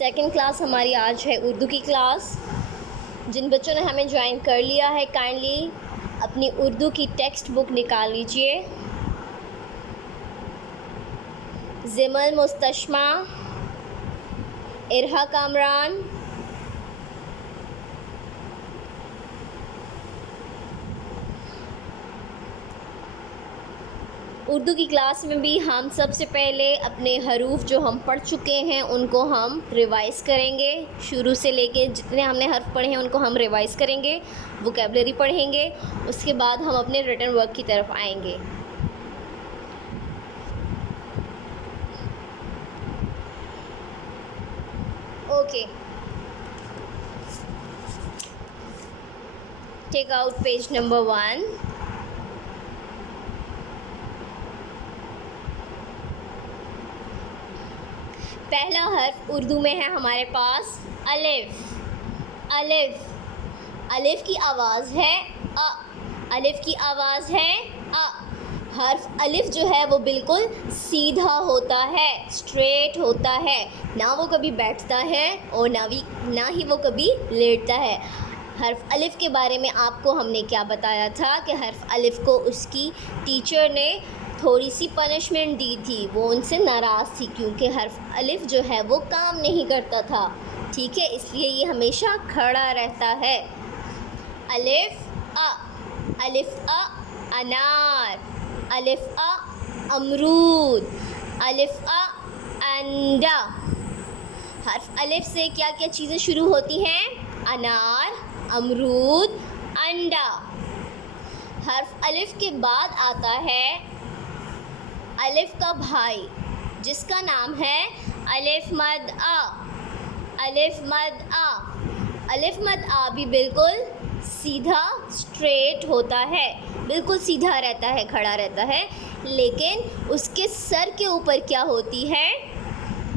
Second class हमारी आज है उर्दू की क्लास। जिन बच्चों ने हमें ज्वाइन कर लिया है काइंडली अपनी उर्दू की टेक्स्ट बुक निकाल लीजिए। ज़िमल मुस्तशमा, इरहा कामरान, उर्दू की क्लास में भी हम सबसे पहले अपने हरूफ जो हम पढ़ चुके हैं उनको हम रिवाइज़ करेंगे। शुरू से लेके जितने हमने हर्फ पढ़े हैं उनको हम रिवाइज़ करेंगे, वोकेबलरी पढ़ेंगे। उसके बाद हम अपने रिटन वर्क की तरफ आएंगे। Okay, take out page number 1। पहला हर्फ उर्दू में है हमारे पास अलिफ। अलिफ अलिफ की आवाज़ है अ। अलिफ की आवाज़ है अ। हर्फ अलिफ जो है वो बिल्कुल सीधा होता है, स्ट्रेट होता है, ना वो कभी बैठता है और ना ही वो कभी लेटता है। हर्फ अलिफ के बारे में आपको हमने क्या बताया था कि हर्फ अलिफ को उसकी टीचर ने थोड़ी सी पनिशमेंट दी थी, वो उनसे नाराज़ थी क्योंकि हर्फ अलिफ जो है वो काम नहीं करता था। ठीक है, इसलिए ये हमेशा खड़ा रहता है। अलिफ अ, अलिफ अ अनार, अलिफ अ अमरूद, अलिफ अ अंडा। हर्फ अलिफ से क्या क्या चीज़ें शुरू होती हैं? अनार, अमरूद, अंडा। हर्फ अलिफ के बाद आता है अलिफ का भाई जिसका नाम है अलिफ मद आ। अलिफ मद आ, अलिफ मद आ भी बिल्कुल सीधा स्ट्रेट होता है, बिल्कुल सीधा रहता है, खड़ा रहता है, लेकिन उसके सर के ऊपर क्या होती है?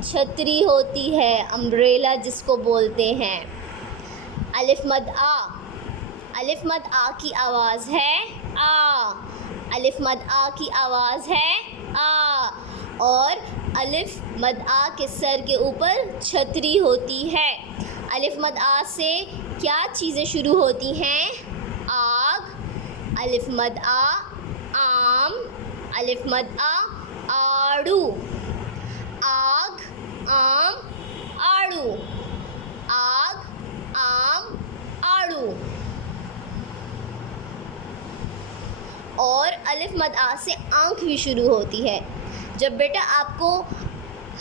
छतरी होती है, अम्ब्रेला जिसको बोलते हैं। अलिफ मद आ, अलिफ मद आ की आवाज़ है आ। अलिफ मद आ की आवाज़ है आ, और अलिफ मद आ के सर के ऊपर छतरी होती है। अलिफ मद आ से क्या चीज़ें शुरू होती हैं? आग, अलिफ मद आ आम, अलिफ मद आ आड़ू। आग, आम, आड़ू, आग, आम, आड़ू। और अलिफ मद आ से आँख भी शुरू होती है। जब बेटा आपको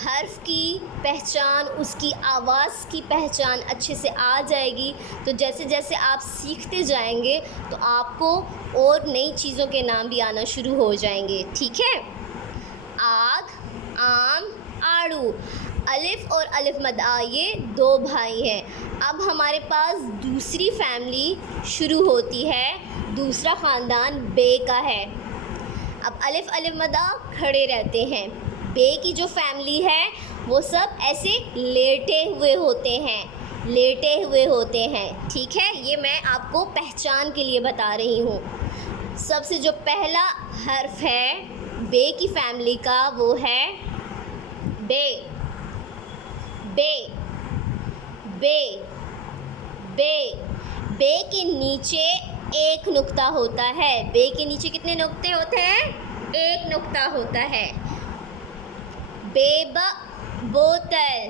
हर्फ की पहचान, उसकी आवाज़ की पहचान अच्छे से आ जाएगी तो जैसे जैसे आप सीखते जाएंगे तो आपको और नई चीज़ों के नाम भी आना शुरू हो जाएंगे। ठीक है, आग, आम, आड़ू। अलिफ और अलिफ मद आ ये दो भाई हैं। अब हमारे पास दूसरी फैमिली शुरू होती है, दूसरा ख़ानदान बे का है। अब अलिफ अलिफ मद आ खड़े रहते हैं, बे की जो फैमिली है वो सब ऐसे लेटे हुए होते हैं, लेटे हुए होते हैं। ठीक है, ये मैं आपको पहचान के लिए बता रही हूँ। सबसे जो पहला हर्फ है बे की फैमिली का वो है बे। बे, बे, बे। बे के नीचे एक नुक्ता होता है। बे के नीचे कितने नुक्ते होते हैं? एक नुक्ता होता है। बेब बोतल,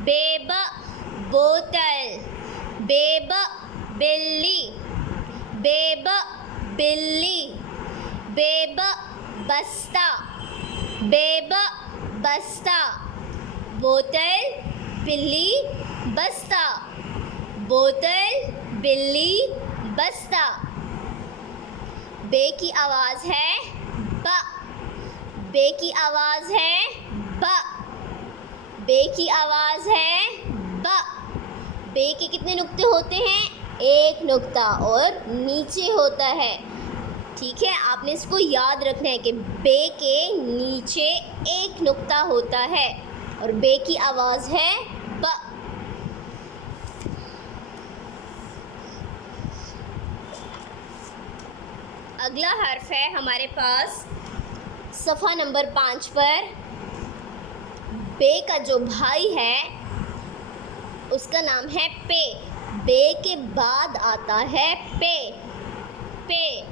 बेब बोतल, बेब बिल्ली, बेब बिल्ली, बेब बस्ता, बेब बस्ता। बोतल, बिल्ली, बस्ता, बोतल, बिल्ली, बस्ता। बे की आवाज़ है ब। बे की आवाज़ है ब। बे की आवाज़ है ब। बे के कितने नुक्ते होते हैं? एक नुक्ता और नीचे होता है। ठीक है, आपने इसको याद रखना है कि बे के नीचे एक नुक्ता होता है और बे की आवाज़ है ब। अगला हर्फ है हमारे पास सफ़ा नंबर 5 पर। बे का जो भाई है उसका नाम है पे। बे के बाद आता है पे। पे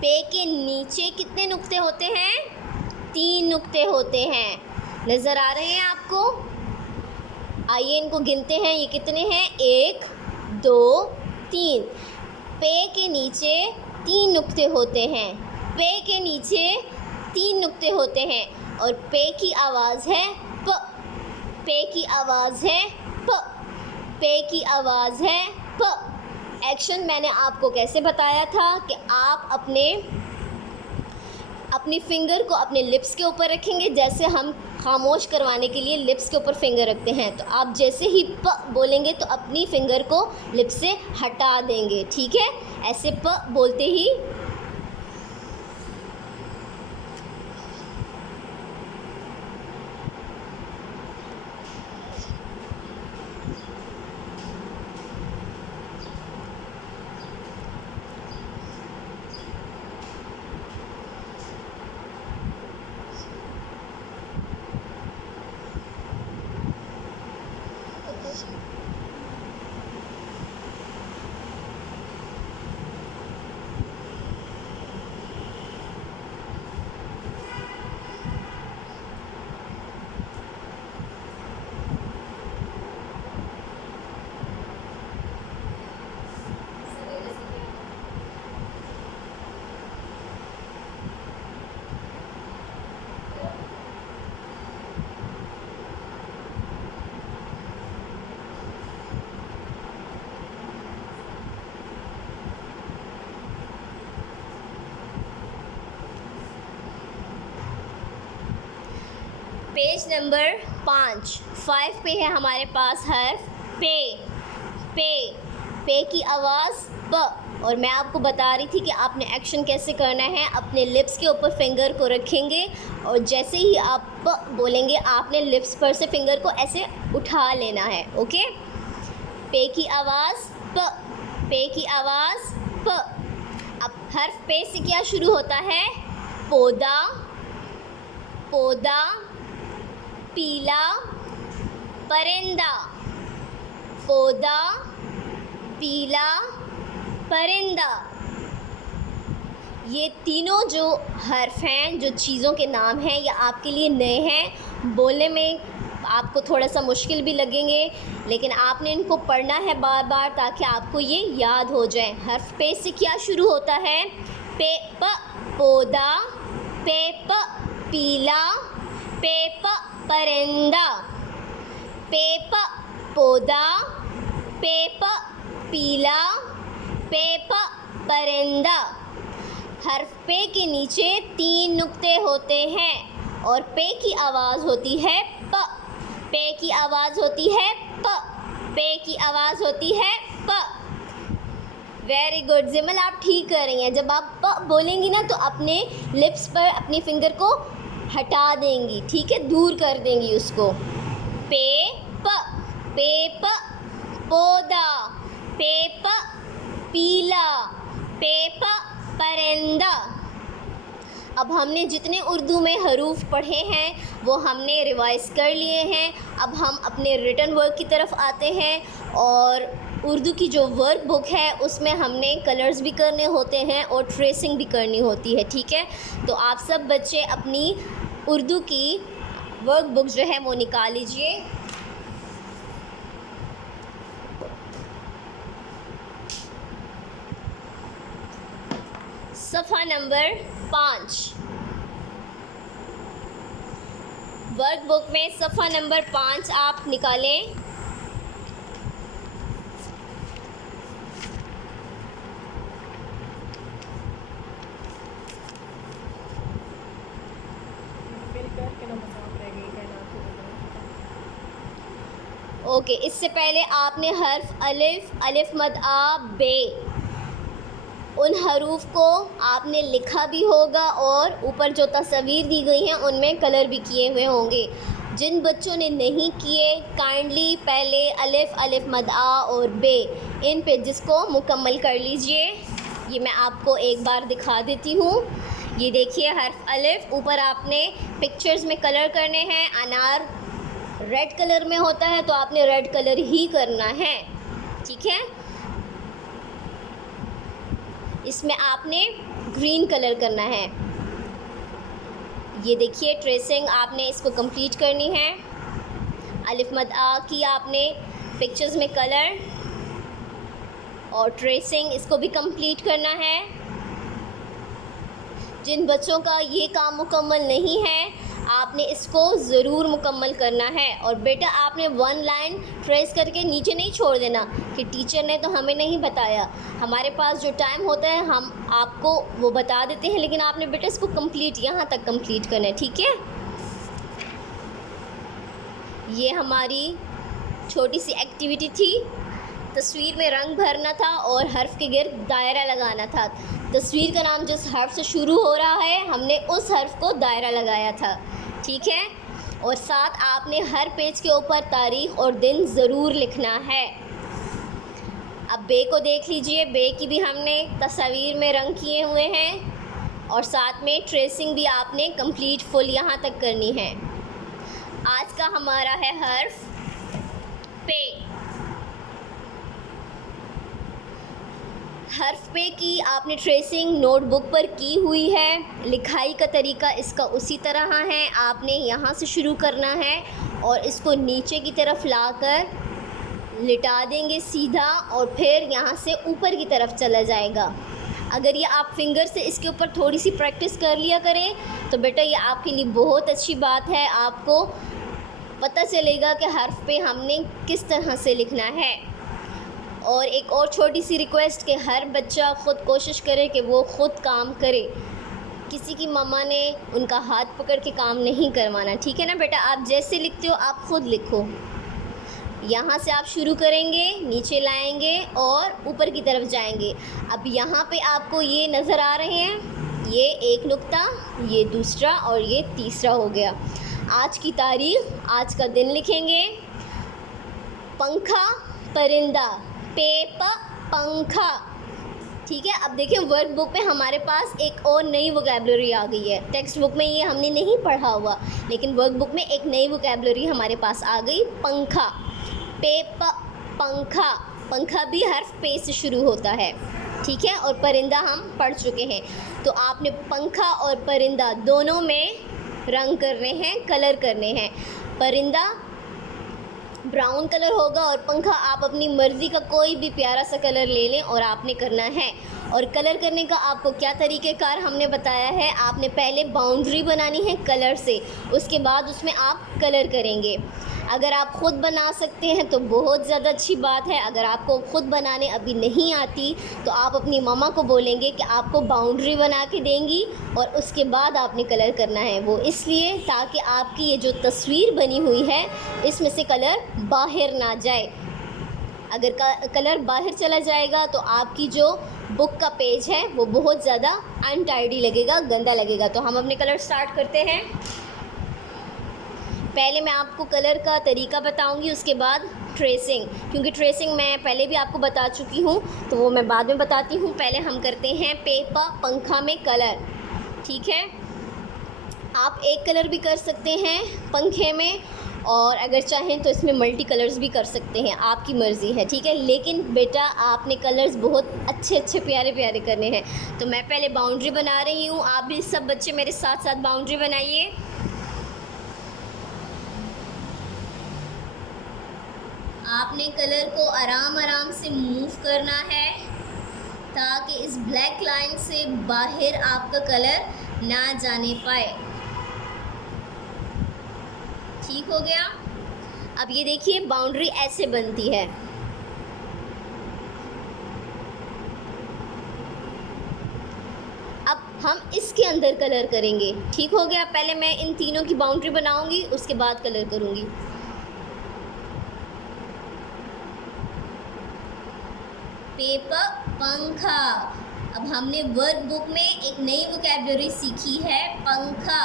पे के नीचे कितने नुक्ते होते हैं? 3 नुक्ते होते हैं। नज़र आ रहे हैं आपको? आइए इनको गिनते हैं, ये कितने हैं? 1 2 3। पे के नीचे 3 नुक्ते होते हैं। पे के नीचे 3 नुक्ते होते हैं और पे की आवाज़ है प। पे की आवाज़ है प। पे की आवाज़ है प। एक्शन मैंने आपको कैसे बताया था कि आप अपनी फिंगर को अपने लिप्स के ऊपर रखेंगे, जैसे हम खामोश करवाने के लिए लिप्स के ऊपर फिंगर रखते हैं। तो आप जैसे ही प बोलेंगे तो अपनी फिंगर को लिप्स से हटा देंगे, ठीक है? ऐसे प बोलते ही पेज नंबर 5 पे है हमारे पास हर्फ पे। पे पे की आवाज़ प। और मैं आपको बता रही थी कि आपने एक्शन कैसे करना है। अपने लिप्स के ऊपर फिंगर को रखेंगे और जैसे ही आप प बोलेंगे आपने लिप्स पर से फिंगर को ऐसे उठा लेना है, ओके? पे की आवाज़ प। पे की आवाज़ प। अब हर्फ पे से क्या शुरू होता है? पौधा, पौधा, पीला, परिंदा। पौधा, पीला, परिंदा। ये तीनों जो हर्फ हैं, जो चीज़ों के नाम हैं, ये आपके लिए नए हैं। बोलने में आपको थोड़ा सा मुश्किल भी लगेंगे, लेकिन आपने इनको पढ़ना है बार बार ताकि आपको ये याद हो जाए। हर्फ पे से क्या शुरू होता है? पे प पौधा, पे प पीला, पे प परिंदा। पे प पौधा, पे प पीला, पे प परिंदा। हर्फ पे के नीचे 3 नुक्ते होते हैं और पे की आवाज़ होती है प। पे की आवाज़ होती है प। पे की आवाज़ होती है प। वेरी गुड जिमल, आप ठीक कर रही हैं। जब आप प बोलेंगी ना तो अपने लिप्स पर अपनी फिंगर को हटा देंगी, ठीक है? दूर कर देंगी उसको। पे प पौधा, पे प पीला, पे प परिंदा। अब हमने जितने उर्दू में हरूफ पढ़े हैं वो हमने रिवाइज़ कर लिए हैं। अब हम अपने रिटन वर्क की तरफ आते हैं और उर्दू की जो वर्क बुक है उसमें हमने कलर्स भी करने होते हैं और ट्रेसिंग भी करनी होती है, ठीक है? तो आप सब बच्चे अपनी उर्दू की वर्क बुक जो है वो निकाल लीजिए। सफ़ा नंबर 5। वर्क बुक में सफ़ा नंबर 5 आप निकालें। ओके, इससे पहले आपने हर्फ अलिफ, अलिफ मद आ, बे, उन हरूफ को आपने लिखा भी होगा और ऊपर जो तस्वीर दी गई हैं उनमें कलर भी किए हुए होंगे। जिन बच्चों ने नहीं किए, काइंडली पहले अलिफ, अलिफ मद आ और बे, इन पेजेस को मुकम्मल कर लीजिए। ये मैं आपको एक बार दिखा देती हूँ। ये देखिए हर्फ अलिफ, ऊपर आपने पिक्चर्स में कलर करने हैं। अनार रेड कलर में होता है तो आपने रेड कलर ही करना है, ठीक है। इसमें आपने ग्रीन कलर करना है। ये देखिए ट्रेसिंग आपने इसको कंप्लीट करनी है। अलिफ मद आ की आपने पिक्चर्स में कलर और ट्रेसिंग इसको भी कंप्लीट करना है। जिन बच्चों का ये काम मुकम्मल नहीं है आपने इसको ज़रूर मुकम्मल करना है। और बेटा आपने 1 लाइन ट्रेस करके नीचे नहीं छोड़ देना कि टीचर ने तो हमें नहीं बताया। हमारे पास जो टाइम होता है हम आपको वो बता देते हैं, लेकिन आपने बेटा इसको कंप्लीट यहाँ तक कंप्लीट करना है, ठीक है। ये हमारी छोटी सी एक्टिविटी थी। तस्वीर में रंग भरना था और हर्फ के गिर्द दायरा लगाना था। तस्वीर का नाम जिस हर्फ से शुरू हो रहा है हमने उस हर्फ को दायरा लगाया था, ठीक है। और साथ आपने हर पेज के ऊपर तारीख़ और दिन ज़रूर लिखना है। अब बे को देख लीजिए, बे की भी हमने तस्वीर में रंग किए हुए हैं और साथ में ट्रेसिंग भी आपने कंप्लीट फुल यहाँ तक करनी है। आज का हमारा है हर्फ पे। हर्फ पे की आपने ट्रेसिंग नोटबुक पर की हुई है। लिखाई का तरीका इसका उसी तरह है। आपने यहाँ से शुरू करना है और इसको नीचे की तरफ लाकर लिटा देंगे सीधा और फिर यहाँ से ऊपर की तरफ चला जाएगा। अगर ये आप फिंगर से इसके ऊपर थोड़ी सी प्रैक्टिस कर लिया करें तो बेटा ये आपके लिए बहुत अच्छी बात है। आपको पता चलेगा कि हर्फ पे हमने किस तरह से लिखना है। और एक और छोटी सी रिक्वेस्ट कि हर बच्चा ख़ुद कोशिश करे कि वो ख़ुद काम करे। किसी की मम्मा ने उनका हाथ पकड़ के काम नहीं करवाना, ठीक है ना बेटा। आप जैसे लिखते हो आप ख़ुद लिखो। यहाँ से आप शुरू करेंगे, नीचे लाएंगे और ऊपर की तरफ जाएंगे। अब यहाँ पे आपको ये नज़र आ रहे हैं, ये एक नुक्ता, ये दूसरा और ये तीसरा हो गया। आज की तारीख़, आज का दिन लिखेंगे। पंखा परिंदा, पेप पंखा, ठीक है। अब देखिए वर्क बुक में हमारे पास एक और नई वोकैबुलरी आ गई है। टेक्स्ट बुक में ये हमने नहीं पढ़ा हुआ, लेकिन वर्क बुक में एक नई वोकैबुलरी हमारे पास आ गई। पंखा, पेप पंखा। पंखा भी हर्फ पे से शुरू होता है, ठीक है। और परिंदा हम पढ़ चुके हैं। तो आपने पंखा और परिंदा दोनों में रंग करने हैं, कलर करने हैं। परिंदा ब्राउन कलर होगा और पंखा आप अपनी मर्ज़ी का कोई भी प्यारा सा कलर ले लें और आपने करना है। और कलर करने का आपको क्या तरीक़ेकार हमने बताया है। आपने पहले बाउंड्री बनानी है कलर से, उसके बाद उसमें आप कलर करेंगे। अगर आप ख़ुद बना सकते हैं तो बहुत ज़्यादा अच्छी बात है। अगर आपको ख़ुद बनाने अभी नहीं आती तो आप अपनी मम्मा को बोलेंगे कि आपको बाउंड्री बना के देंगी और उसके बाद आपने कलर करना है। वो इसलिए ताकि आपकी ये जो तस्वीर बनी हुई है इसमें से कलर बाहर ना जाए। अगर कलर बाहर चला जाएगा तो आपकी जो बुक का पेज है वो बहुत ज़्यादा अनटाइडी लगेगा, गंदा लगेगा। तो हम अपने कलर स्टार्ट करते हैं। पहले मैं आपको कलर का तरीका बताऊंगी, उसके बाद ट्रेसिंग, क्योंकि ट्रेसिंग मैं पहले भी आपको बता चुकी हूँ तो वो मैं बाद में बताती हूँ। पहले हम करते हैं पेपा पंखा में कलर, ठीक है। आप एक कलर भी कर सकते हैं पंखे में और अगर चाहें तो इसमें मल्टी कलर्स भी कर सकते हैं, आपकी मर्ज़ी है, ठीक है। लेकिन बेटा आपने कलर्स बहुत अच्छे अच्छे प्यारे प्यारे करने हैं। तो मैं पहले बाउंड्री बना रही हूँ, आप भी सब बच्चे मेरे साथ साथ बाउंड्री बनाइए। आपने कलर को आराम आराम से मूव करना है ताकि इस ब्लैक लाइन से बाहर आपका कलर ना जाने पाए, ठीक हो गया। अब ये देखिए बाउंड्री ऐसे बनती है। अब हम इसके अंदर कलर करेंगे, ठीक हो गया। पहले मैं इन तीनों की बाउंड्री बनाऊंगी, उसके बाद कलर करूंगी। पेपर पंखा। अब हमने वर्क बुक में एक नई वोकैबुलरी सीखी है, पंखा।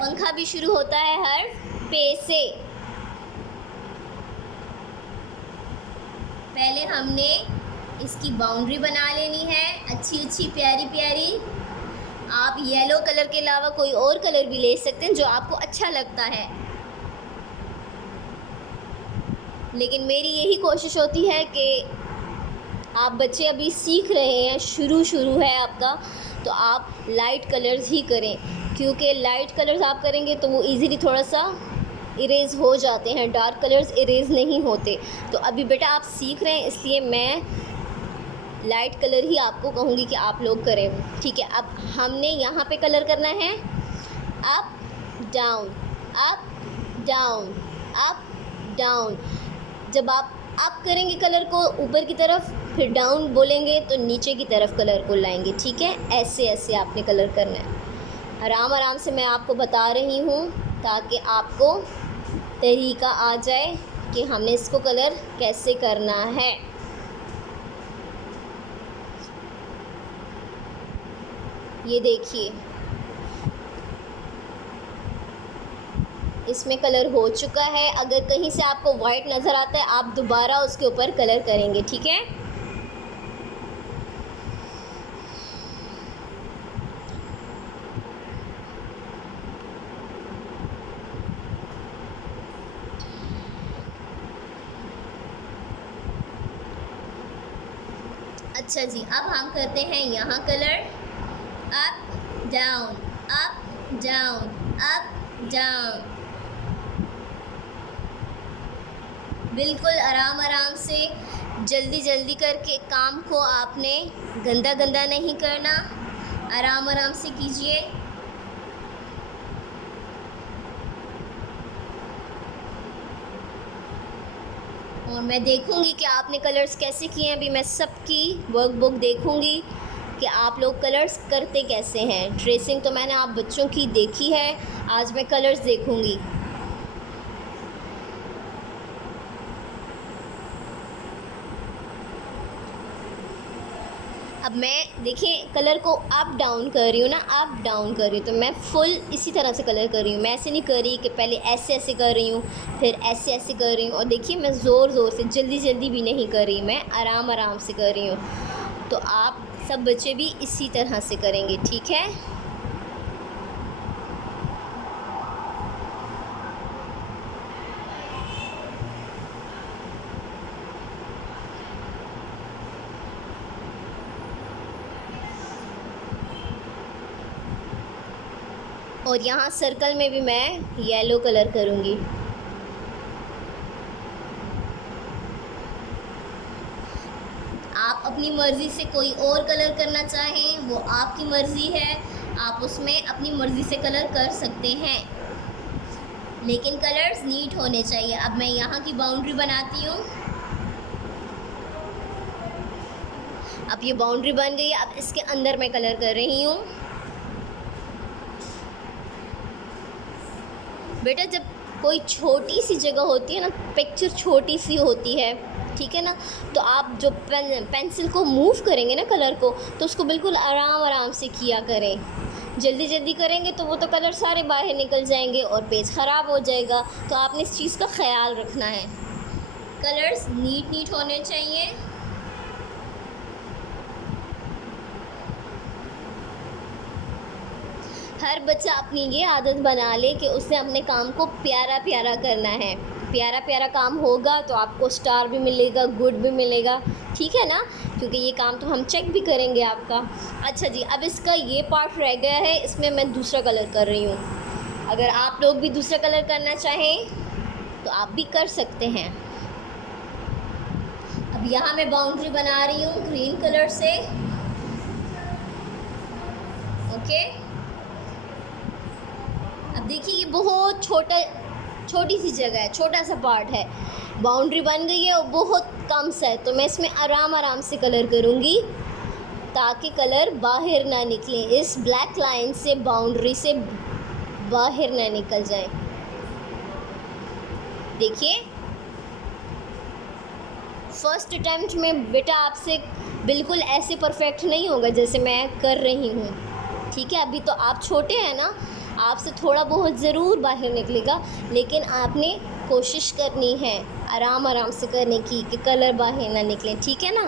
पंखा भी शुरू होता है हर्फ पे से। पहले हमने इसकी बाउंड्री बना लेनी है, अच्छी अच्छी प्यारी प्यारी। आप येलो कलर के अलावा कोई और कलर भी ले सकते हैं जो आपको अच्छा लगता है। लेकिन मेरी यही कोशिश होती है कि आप बच्चे अभी सीख रहे हैं, शुरू है आपका, तो आप लाइट कलर्स ही करें, क्योंकि लाइट कलर्स आप करेंगे तो वो इजीली थोड़ा सा इरेज़ हो जाते हैं, डार्क कलर्स इरेज़ नहीं होते। तो अभी बेटा आप सीख रहे हैं, इसलिए मैं लाइट कलर ही आपको कहूँगी कि आप लोग करें, ठीक है। अब हमने यहाँ पे कलर करना है up down, up down, up down. जब आप अप करेंगे कलर को ऊपर की तरफ, फिर डाउन बोलेंगे तो नीचे की तरफ कलर को लाएंगे, ठीक है। ऐसे ऐसे आपने कलर करना है। आराम आराम से मैं आपको बता रही हूँ ताकि आपको तरीका आ जाए कि हमने इसको कलर कैसे करना है। ये देखिए इसमें कलर हो चुका है। अगर कहीं से आपको वाइट नज़र आता है आप दोबारा उसके ऊपर कलर करेंगे, ठीक है। अच्छा जी, अब हम करते हैं यहाँ colour up down, up down, up down. बिल्कुल आराम आराम से, जल्दी जल्दी करके काम को आपने गंदा गंदा नहीं करना, आराम आराम से कीजिए। और मैं देखूंगी कि आपने कलर्स कैसे किए हैं। अभी मैं सबकी वर्कबुक देखूंगी कि आप लोग कलर्स करते कैसे हैं। ट्रेसिंग तो मैंने आप बच्चों की देखी है, आज मैं कलर्स देखूंगी। अब मैं देखिए कलर को अप डाउन कर रही हूँ ना, अप डाउन कर रही हूँ, तो मैं फुल इसी तरह से कलर कर रही हूँ। मैं ऐसे नहीं कर रही कि पहले ऐसे ऐसे कर रही हूँ फिर ऐसे ऐसे कर रही हूँ। और देखिए मैं ज़ोर ज़ोर से, जल्दी जल्दी भी नहीं कर रही, मैं आराम आराम से कर रही हूँ। तो आप सब बच्चे भी इसी तरह से करेंगे, ठीक है। और यहाँ सर्कल में भी मैं येलो कलर करूँगी। आप अपनी मर्ज़ी से कोई और कलर करना चाहें वो आपकी मर्ज़ी है, आप उसमें अपनी मर्ज़ी से कलर कर सकते हैं, लेकिन कलर्स नीट होने चाहिए। अब मैं यहाँ की बाउंड्री बनाती हूँ। अब ये बाउंड्री बन गई है, अब इसके अंदर मैं कलर कर रही हूँ। बेटा जब कोई छोटी सी जगह होती है ना, पिक्चर छोटी सी होती है, ठीक है ना, तो आप जो पेंसिल को मूव करेंगे ना कलर को, तो उसको बिल्कुल आराम आराम से किया करें। जल्दी जल्दी करेंगे तो वो तो कलर सारे बाहर निकल जाएंगे और पेज ख़राब हो जाएगा। तो आपने इस चीज़ का ख्याल रखना है, कलर्स नीट नीट होने चाहिए। हर बच्चा अपनी ये आदत बना ले कि उसने अपने काम को प्यारा प्यारा करना है। प्यारा प्यारा काम होगा तो आपको स्टार भी मिलेगा, गुड भी मिलेगा, ठीक है ना, क्योंकि ये काम तो हम चेक भी करेंगे आपका। अच्छा जी, अब इसका ये पार्ट रह गया है, इसमें मैं दूसरा कलर कर रही हूँ। अगर आप लोग भी दूसरा कलर करना चाहें तो आप भी कर सकते हैं। अब यहाँ मैं बाउंड्री बना रही हूँ ग्रीन कलर से, ओके। अब देखिए ये बहुत छोटी सी जगह है, छोटा सा पार्ट है, बाउंड्री बन गई है और बहुत कम सा है, तो मैं इसमें आराम आराम से कलर करूँगी ताकि कलर बाहर ना निकले, इस ब्लैक लाइन से, बाउंड्री से बाहर ना निकल जाए। देखिए फर्स्ट अटैम्प्ट में बेटा आपसे बिल्कुल ऐसे परफेक्ट नहीं होगा जैसे मैं कर रही हूँ, ठीक है। अभी तो आप छोटे हैं ना, आपसे थोड़ा बहुत ज़रूर बाहर निकलेगा, लेकिन आपने कोशिश करनी है आराम आराम से करने की कि कलर बाहर ना निकले, ठीक है ना।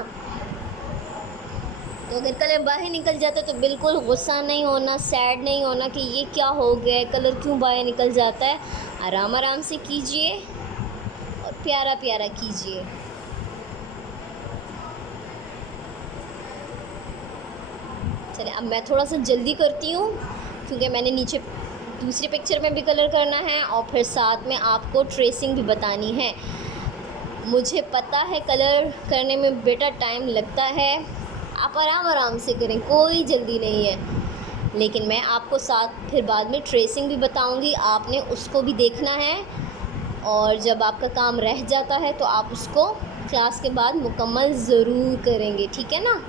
तो अगर कलर बाहर निकल जाता है तो बिल्कुल गुस्सा नहीं होना, सैड नहीं होना कि ये क्या हो गया, कलर क्यों बाहर निकल जाता है। आराम आराम से कीजिए और प्यारा प्यारा कीजिए। चलिए अब मैं थोड़ा सा जल्दी करती हूँ क्योंकि मैंने नीचे दूसरी पिक्चर में भी कलर करना है और फिर साथ में आपको ट्रेसिंग भी बतानी है। मुझे पता है कलर करने में बेटा टाइम लगता है, आप आराम आराम से करें, कोई जल्दी नहीं है। लेकिन मैं आपको साथ फिर बाद में ट्रेसिंग भी बताऊंगी, आपने उसको भी देखना है। और जब आपका काम रह जाता है तो आप उसको क्लास के बाद मुकम्मल ज़रूर करेंगे, ठीक है ना।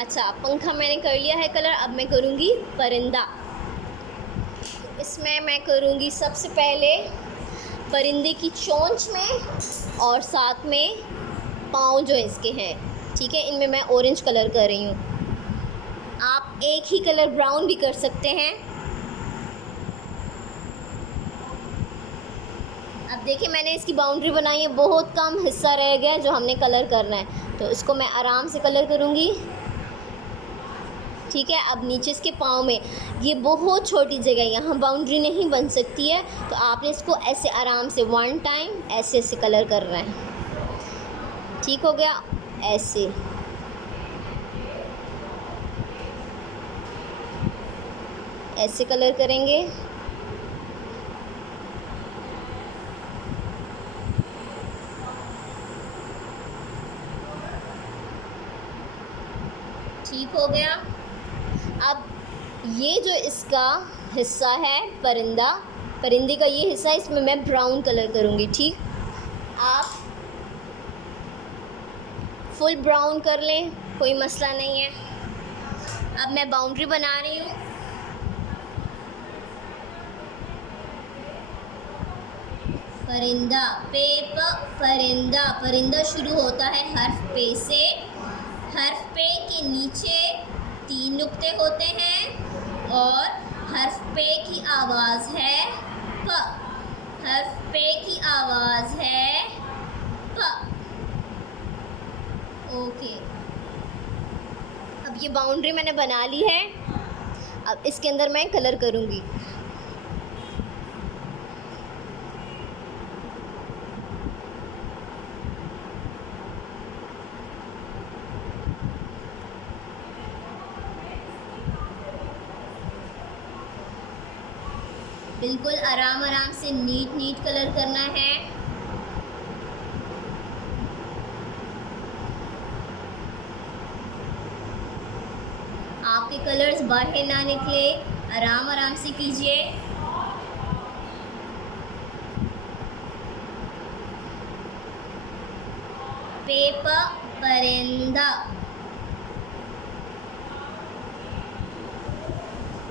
अच्छा, पंखा मैंने कर लिया है कलर, अब मैं करूँगी परिंदा। इसमें मैं करूँगी सबसे पहले परिंदे की चोंच में और साथ में पाँव जो इसके हैं, ठीक है, इनमें मैं ऑरेंज कलर कर रही हूँ। आप एक ही कलर ब्राउन भी कर सकते हैं। अब देखिए मैंने इसकी बाउंड्री बनाई है, बहुत कम हिस्सा रह गया जो हमने कलर करना है, तो इसको मैं आराम से कलर करूँगी, ठीक है। अब नीचे इसके पाँव में ये बहुत छोटी जगह है, यहाँ बाउंड्री नहीं बन सकती है, तो आपने इसको ऐसे आराम से 1 टाइम ऐसे ऐसे कलर करना है, ठीक हो गया। ऐसे ऐसे कलर करेंगे। ठीक हो गया। अब ये जो इसका हिस्सा है परिंदे का ये हिस्सा, इसमें मैं ब्राउन कलर करूँगी, ठीक। आप फुल ब्राउन कर लें, कोई मसला नहीं है। अब मैं बाउंड्री बना रही हूँ। परिंदा, पे प परिंदा, परिंदा शुरू होता है हर्फ पे से। हर्फ पे के नीचे 3 नुक्ते होते हैं और हर्फ पे की आवाज़ है प। हर्फ पे की आवाज़ है प। ओके, अब ये बाउंड्री मैंने बना ली है। अब इसके अंदर मैं कलर करूँगी। बिल्कुल आराम आराम से नीट कलर करना है। आपके कलर्स बाहर ना निकले, आराम आराम से कीजिए। पे प परिंदा।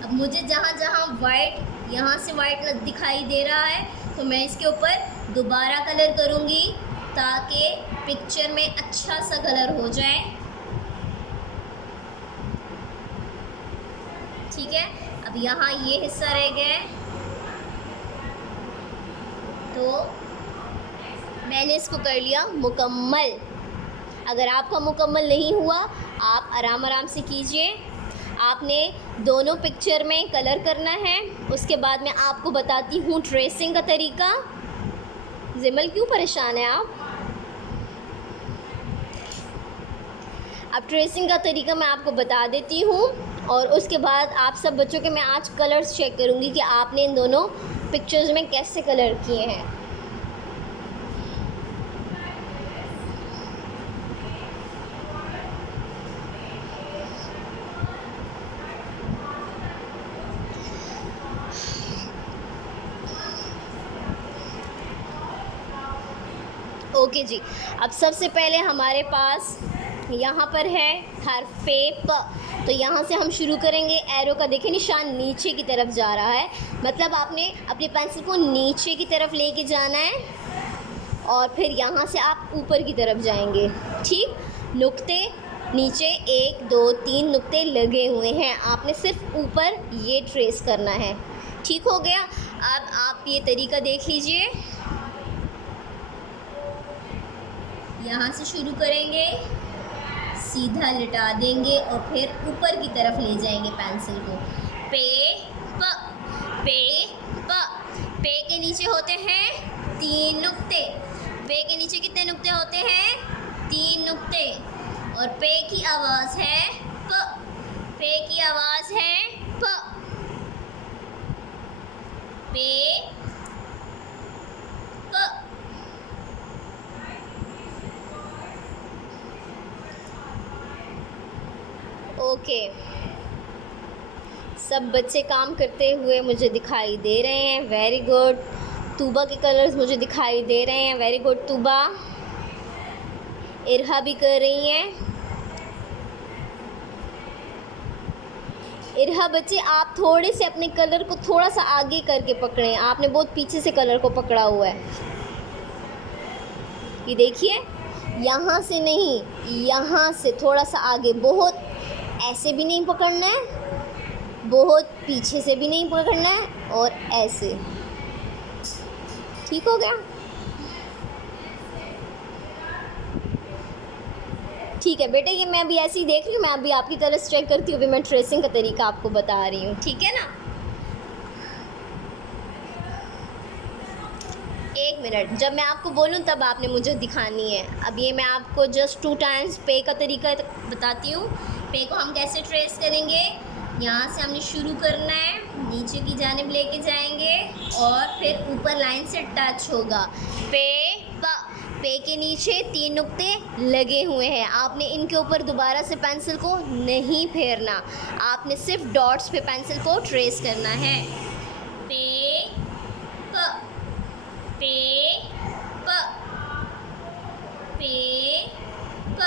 अब मुझे जहाँ जहाँ वाइट, यहाँ से वाइट दिखाई दे रहा है तो मैं इसके ऊपर दोबारा कलर करूँगी ताकि पिक्चर में अच्छा सा कलर हो जाए, ठीक है। अब यहाँ ये हिस्सा रह गया है तो मैंने इसको कर लिया मुकम्मल। अगर आपका मुकम्मल नहीं हुआ आप आराम आराम से कीजिए। आपने दोनों पिक्चर में कलर करना है। उसके बाद मैं आपको बताती हूँ ट्रेसिंग का तरीका। जिमल क्यों परेशान है आप? अब ट्रेसिंग का तरीका मैं आपको बता देती हूँ और उसके बाद आप सब बच्चों के मैं आज कलर्स चेक करूँगी कि आपने इन दोनों पिक्चर्स में कैसे कलर किए हैं। ओके जी, अब सबसे पहले हमारे पास यहाँ पर है हर्फ पे प, तो यहाँ से हम शुरू करेंगे। एरो का देखिए निशान नीचे की तरफ जा रहा है, मतलब आपने अपनी पेंसिल को नीचे की तरफ लेके जाना है और फिर यहाँ से आप ऊपर की तरफ जाएंगे, ठीक। नुक्ते नीचे 1 2 3 नुक्ते लगे हुए हैं, आपने सिर्फ ऊपर ये ट्रेस करना है, ठीक हो गया। अब आप ये तरीका देख लीजिए, यहाँ से शुरू करेंगे, सीधा लिटा देंगे और फिर ऊपर की तरफ ले जाएंगे पेंसिल को। पे प, पे प, पे के नीचे होते हैं 3 नुक्ते। पे के नीचे कितने नुक्ते होते हैं? 3 नुक्ते। और पे की आवाज़ है प। पे की आवाज़ है प। पे प। ओके, सब बच्चे काम करते हुए मुझे दिखाई दे रहे हैं। Very good. तूबा के कलर्स मुझे दिखाई दे रहे हैं। Very good Tuba. इरहा भी कर रही हैं। इरहा बच्चे, आप थोड़े से अपने कलर को थोड़ा सा आगे करके पकड़ें। आपने बहुत पीछे से कलर को पकड़ा हुआ है। ये देखिए, यहाँ से नहीं, यहाँ से थोड़ा सा आगे। बहुत ऐसे भी नहीं पकड़ना है, बहुत पीछे से भी नहीं पकड़ना है, और ऐसे। ठीक हो गया? ठीक है बेटे, ये मैं अभी ऐसे ही देख रही हूँ। मैं अभी आपकी कलर्स चेक करती हूँ। अभी मैं ट्रेसिंग का तरीका आपको बता रही हूँ, ठीक है ना? 1 मिनट, जब मैं आपको बोलूँ तब आपने मुझे दिखानी है। अब ये मैं आपको जस्ट 2 टाइम्स पे का तरीका बताती हूँ। पे को हम कैसे ट्रेस करेंगे? यहाँ से हमने शुरू करना है, नीचे की जानिब लेके जाएंगे और फिर ऊपर लाइन से टच होगा। पे प। पे के नीचे 3 नुक्ते लगे हुए हैं। आपने इनके ऊपर दोबारा से पेंसिल को नहीं फेरना, आपने सिर्फ डॉट्स पे पेंसिल को ट्रेस करना है। पे प। पे प। पे प।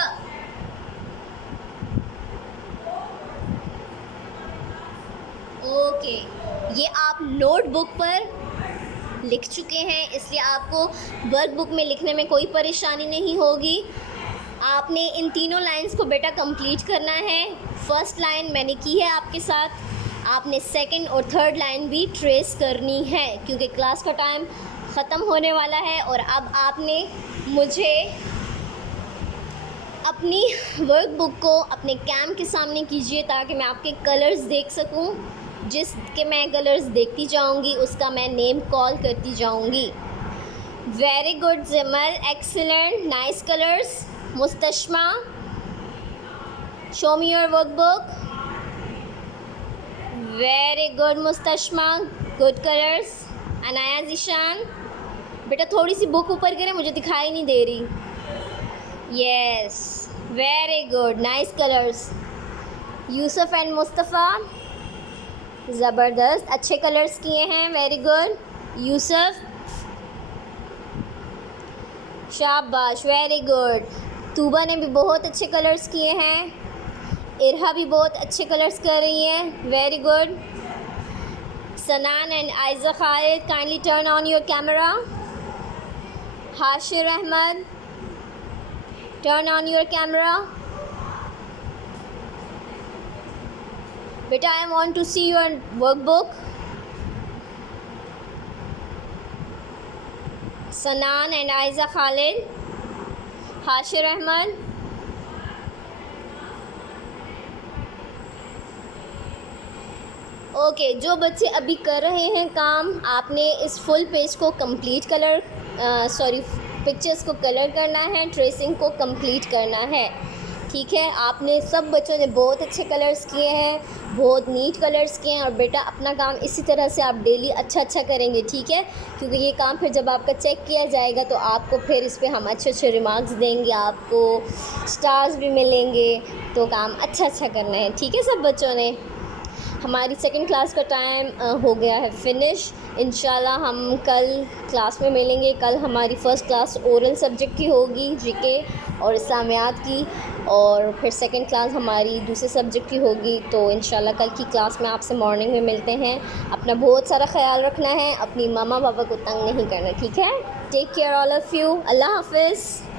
ओके, ये आप नोटबुक पर लिख चुके हैं, इसलिए आपको वर्कबुक में लिखने में कोई परेशानी नहीं होगी। आपने इन तीनों लाइंस को बेटा कंप्लीट करना है। फर्स्ट लाइन मैंने की है आपके साथ, आपने सेकंड और थर्ड लाइन भी ट्रेस करनी है, क्योंकि क्लास का टाइम ख़त्म होने वाला है। और अब आपने मुझे अपनी वर्कबुक को अपने कैम के सामने कीजिए, ताकि मैं आपके कलर्स देख सकूं। जिसके मैं कलर्स देखती जाऊंगी उसका मैं नेम कॉल करती जाऊंगी। Very good Jamal, excellent, nice colours. Mustashma, show me your workbook. Very good Mustashma, good colours. Anaya Zeeshan, बेटा थोड़ी सी बुक ऊपर करें, मुझे दिखाई नहीं दे रही। Yes, very good, nice colours. Yusuf and Mustafa, ज़बरदस्त, अच्छे कलर्स किए हैं। वेरी गुड यूसुफ, शाबाश, वेरी गुड। तूबा ने भी बहुत अच्छे कलर्स किए हैं। इरहा भी बहुत अच्छे कलर्स कर रही हैं। Very good. Sanan and Ayza Khalid, kindly turn on your camera. Hashir Ahmed, turn on your camera. बेटा I want to see your workbook. Sanan and Ayza Khalid, Hashir Ahmed. Okay, जो बच्चे अभी कर रहे हैं काम, आपने इस फुल पेज को कंप्लीट पिक्चर्स को कलर करना है, ट्रेसिंग को कंप्लीट करना है। ठीक है, आपने सब बच्चों ने बहुत अच्छे कलर्स किए हैं, बहुत नीट कलर्स किए हैं। और बेटा अपना काम इसी तरह से आप डेली अच्छा करेंगे, ठीक है? क्योंकि ये काम फिर जब आपका चेक किया जाएगा तो आपको फिर इस पर हम अच्छे रिमार्क्स देंगे, आपको स्टार्स भी मिलेंगे। तो काम अच्छा करना है, ठीक है सब बच्चों ने? हमारी सेकंड क्लास का टाइम हो गया है फिनिश। इंशाल्लाह हम कल क्लास में मिलेंगे। कल हमारी फ़र्स्ट क्लास ओरल सब्जेक्ट की होगी, जीके और इस्लामियात की, और फिर सेकंड क्लास हमारी दूसरे सब्जेक्ट की होगी। तो इंशाल्लाह कल की क्लास में आपसे मॉर्निंग में मिलते हैं। अपना बहुत सारा ख्याल रखना है, अपनी मामा पापा को तंग नहीं करना, ठीक है? Take care all of you. अल्लाह हाफ़िज़।